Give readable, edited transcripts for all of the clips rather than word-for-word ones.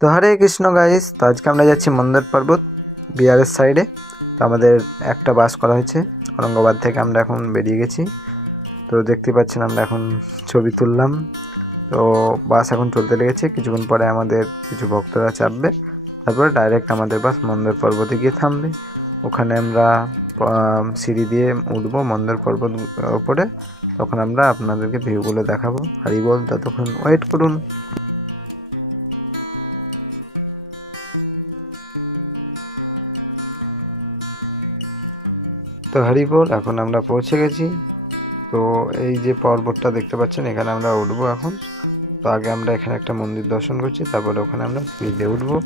তো হরে কৃষ্ণ গাইস, তো আজকে আমরা যাচ্ছি মন্দার পর্বত বিহারের সাইডে। তো আমাদের একটা বাস করা হয়েছে ঔরঙ্গাবাদ থেকে। আমরা এখন বেরিয়ে গেছি। তো দেখতে পাচ্ছেন আমরা এখন ছবি তুললাম। তো বাস এখন চলতে লেগেছে, কিছুক্ষণ পরে আমাদের কিছু ভক্তরা চাপবে, তারপরে ডাইরেক্ট আমাদের বাস মন্দার পর্বতে গিয়ে থামবে। ওখানে আমরা সিঁড়ি দিয়ে উঠবো মন্দার পর্বত ওপরে। তখন আমরা আপনাদেরকে ভিউগুলো দেখাবো। হরি বল, ততক্ষণ ওয়েট করুন। তো হরিবোল, এখন আমরা পৌঁছে গেছি। তো এই যে পর্বতটা দেখতে পাচ্ছেন, এখানে আমরা উঠবো এখন। তো আগে আমরা এখানে একটা মন্দির দর্শন করছি, তারপরে ওখানে আমরা সিঁড়িতে উঠবো।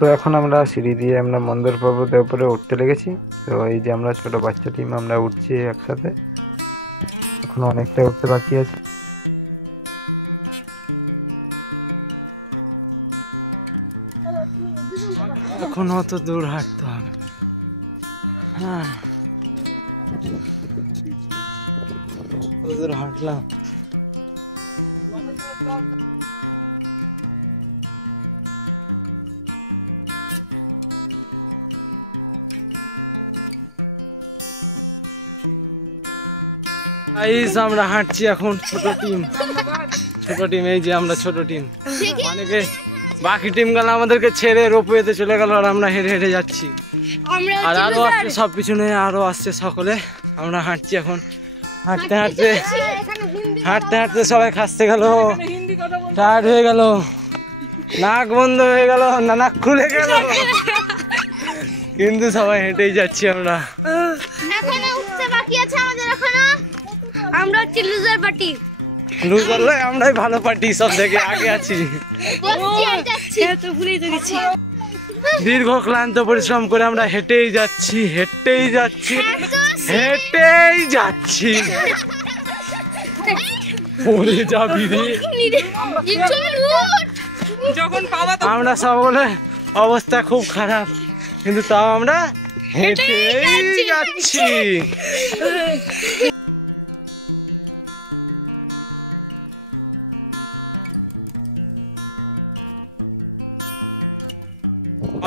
তো এখন আমরা সিঁড়ি দিয়ে আমরা মন্দার পর্বতের উপরে উঠতে লেগেছি। তো এই যে আমরা ছোট বাচ্চা টিম আমরা উঠছি একসাথে। এখন অনেকটা উঠতে বাকি আছে। এখন অত দূর হাঁটতে হবে। হ্যাঁ, অত দূর হাঁটলাম। আমরা হাঁটছি এখন ছোট টিম। এই যে আমরা ছোট টিম, অনেকে বাকি টিম গেল আমাদেরকে ছেড়ে রোপওয়েতে চলে গেল, আর আমরা হেঁটে হেঁটে যাচ্ছি। আর আরো আসছে সব পিছনে, আরো আসছে সকলে। আমরা হাঁটছি এখন। হাঁটতে হাঁটতে সবাই খাসতে গেল, টায়ার্ড হয়ে গেল, নাক বন্ধ হয়ে গেল, নাক খুলে গেল, কিন্তু সবাই হেঁটেই যাচ্ছি আমরা। আমরা হচ্ছে লুজার পার্টি। লুজার নয়, আমরাই ভালো পার্টি, সব থেকে আগে আছি। দীর্ঘ ক্লান্ত পরিশ্রম করে আমরা হেঁটেই যাচ্ছি। আমরা সকলে অবস্থা খুব খারাপ, কিন্তু তাও আমরা হেঁটেই যাচ্ছি।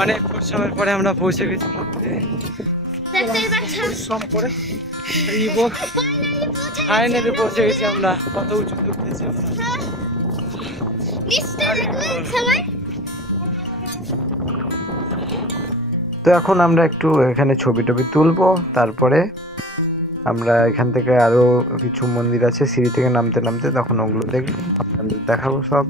অনেক পরিশ্রমের পরে আমরা পৌঁছে গেছি। ফাইনালি পৌঁছে গেছি আমরা। কত উঁচু উঠতেছি তো এখন আমরা একটু এখানে ছবি টবি তুলবো, তারপরে আমরা এখান থেকে আরো কিছু মন্দির আছে সিঁড়ি থেকে নামতে নামতে, তখন ওগুলো দেখবো, আপনাদের দেখাবো সব।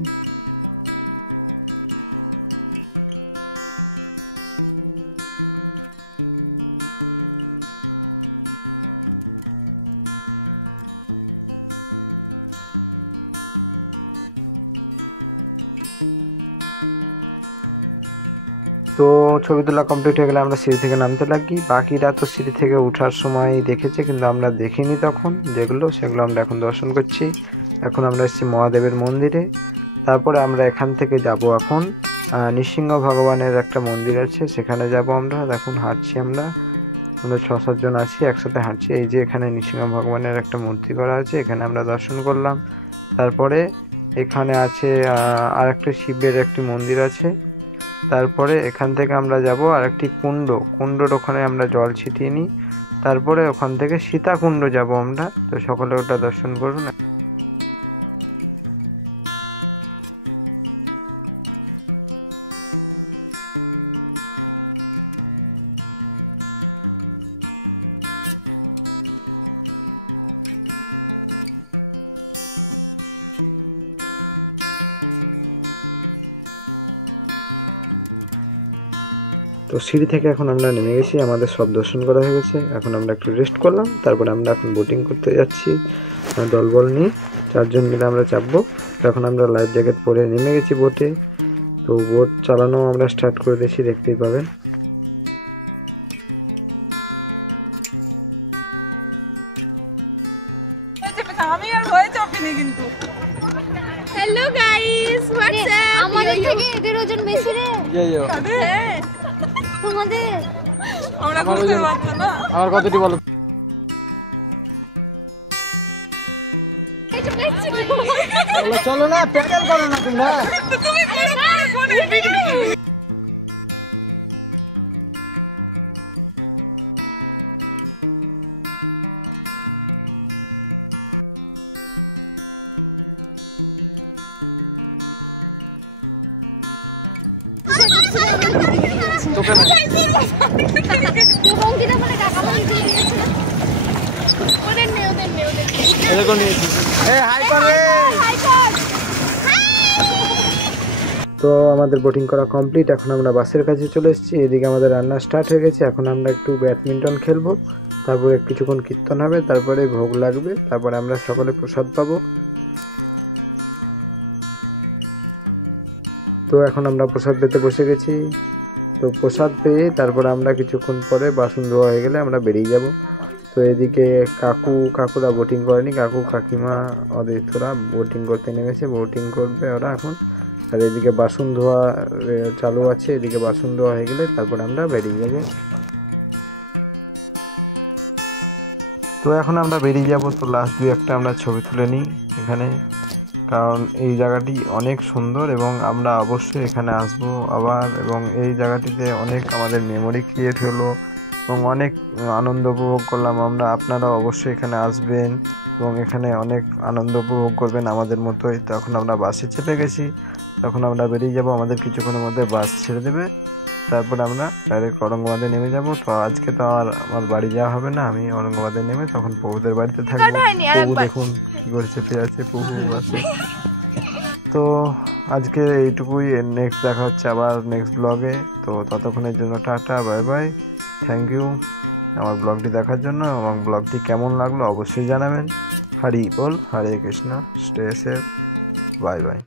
তো ছবি তোলা কমপ্লিট হয়ে গেলে আমরা সিঁড়ি থেকে নামতে লাগি। বাকিরা তো সিঁড়ি থেকে ওঠার সময় দেখেছে, কিন্তু আমরা দেখিনি তখন সেগুলো আমরা এখন দর্শন করছি। এখন আমরা এসেছি মহাদেবের মন্দিরে। তারপরে আমরা এখান থেকে যাব এখন নৃসিংহ ভগবানের একটা মন্দির আছে, সেখানে যাব আমরা। এখন হাঁটছি আমরা 6-7 জন আছি, একসাথে হাঁটছি। এই যে এখানে নৃসিংহ ভগবানের একটা মূর্তি করা আছে, এখানে আমরা দর্শন করলাম। তারপরে এখানে আছে আর একটা শিবের একটি মন্দির আছে। তারপরে এখান থেকে আমরা যাব আর একটি কুণ্ডর ওখানে আমরা জল ছিটিয়ে নিই। তারপরে ওখান থেকে সীতাকুণ্ড যাব আমরা। তো সকলে ওটা দর্শন করুন। তো সিঁড়ি থেকে এখন আমরা নেমে গেছি, আমাদের সব দর্শন করা হয়ে গেছে। এখন আমরা একটু রেস্ট করলাম, তারপরে আমরা এখন বোটিং করতে যাচ্ছি দলবল নিয়ে। 4 জন মিলে আমরা চাপবো। তো এখন আমরা লাইফ জ্যাকেট পরে নেমে গেছি বোটে। তো তো বোট চালানো আমরা স্টার্ট করে দিয়েছি, দেখতেই পাবেন। Hello guys, WhatsApp? আমাদের থেকে এদের ওজন বেশি রে। তোমাদের আমার কতটি বলো? চলো না, প্যাডেল করো না তোমরা। তোকে না এরকম নিয়েছি। হাই করে। তো আমাদের বোটিং করা কমপ্লিট। এখন আমরা বাসের কাছে চলে এসেছি। এদিকে আমাদের রান্না স্টার্ট হয়ে গেছে। এখন আমরা একটু ব্যাডমিন্টন খেলবো, তারপরে কিছুক্ষণ কীর্তন হবে, তারপরে ভোগ লাগবে, তারপরে আমরা সকলে প্রসাদ পাবো। তো এখন আমরা প্রসাদ পেতে বসে গেছি। তো প্রসাদ পেয়ে তারপরে আমরা কিছুক্ষণ পরে বাসন ধোয়া হয়ে গেলে আমরা বেরিয়ে যাব। তো এদিকে কাকুরা বোটিং করেনি, কাকু কাকিমা অদিতরা বোটিং করতে নেমেছে, বোটিং করবে ওরা এখন। আর এদিকে বাসন ধোয়া চালু আছে, এদিকে বাসন ধোয়া হয়ে গেলে তারপরে আমরা বেরিয়ে যাব। তো এখন আমরা বেরিয়ে যাব। তো লাস্ট দুই একটা আমরা ছবি তুলে নিই এখানে, কারণ এই জায়গাটি অনেক সুন্দর এবং আমরা অবশ্যই এখানে আসব আবার। এবং এই জায়গাটিতে অনেক আমাদের মেমোরি ক্রিয়েট হলো এবং অনেক আনন্দ উপভোগ করলাম আমরা। আপনারা অবশ্যই এখানে আসবেন এবং এখানে অনেক আনন্দ উপভোগ করবেন আমাদের মতোই। তো এখন আমরা বাসে চেপে গেছি, তখন আমরা বেরিয়ে যাব। আমাদের কিছুক্ষণের মধ্যে বাস ছেড়ে দেবে, তারপর আমরা ডাইরেক্ট ঔরঙ্গাবাদে নেমে যাব। তো আজকে তো আমার বাড়ি যাওয়া হবে না, আমি ঔরঙ্গাবাদে নেমে তখন প্রভুদের বাড়িতে থাকবো। প্রভু দেখুন কি করে চেপে আছে, প্রভু আছে। তো আজকে এইটুকুই, নেক্সট দেখা হচ্ছে আবার নেক্সট ব্লগে। তো ততক্ষণের জন্য tata, bye bye, thank you আমার ব্লগটি দেখার জন্য। এবং ব্লগটি কেমন লাগলো অবশ্যই জানাবেন। হরি বল, Hare Krishna, stay safe, bye by.